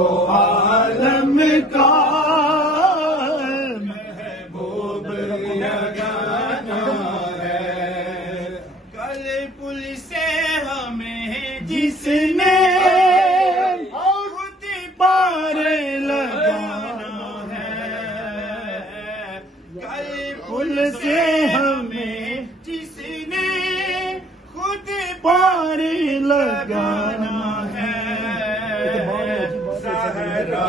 दो आलम का महबूब लगाना है। कल पुल से हमें जिसने खुद पार लगाना है। कल पुल से हमें जिसने खुद पार लगाना है। सहरा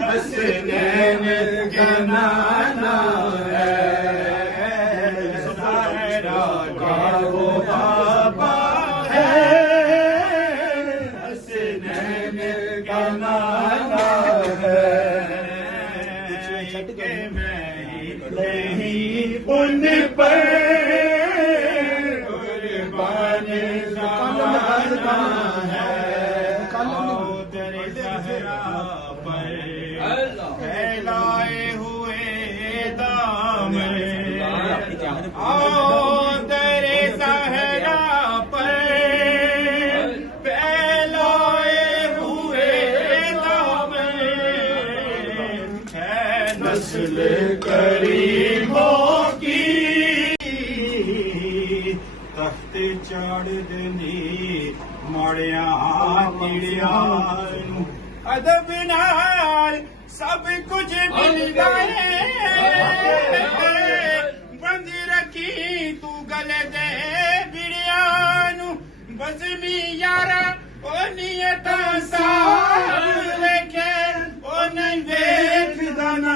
हसनैन का नाना है। सहरा का वो बाबा है। हसनैन का नाना है। नहीं उन पर कुर्बान जाना है। तेरे सहरा पर फैलाए हुए दामन, तेरे सहरा पर फैलाए हुए दामन है। नस्ल करीमों की तख्त चढ़ दनी मोड़िया चिड़िया अदब नाल सब कुछ मिल गए। बंद रखी तू गले दे बिड़िया बज़मी यारा ओ नियता साल लेके ओ नहीं देखदा न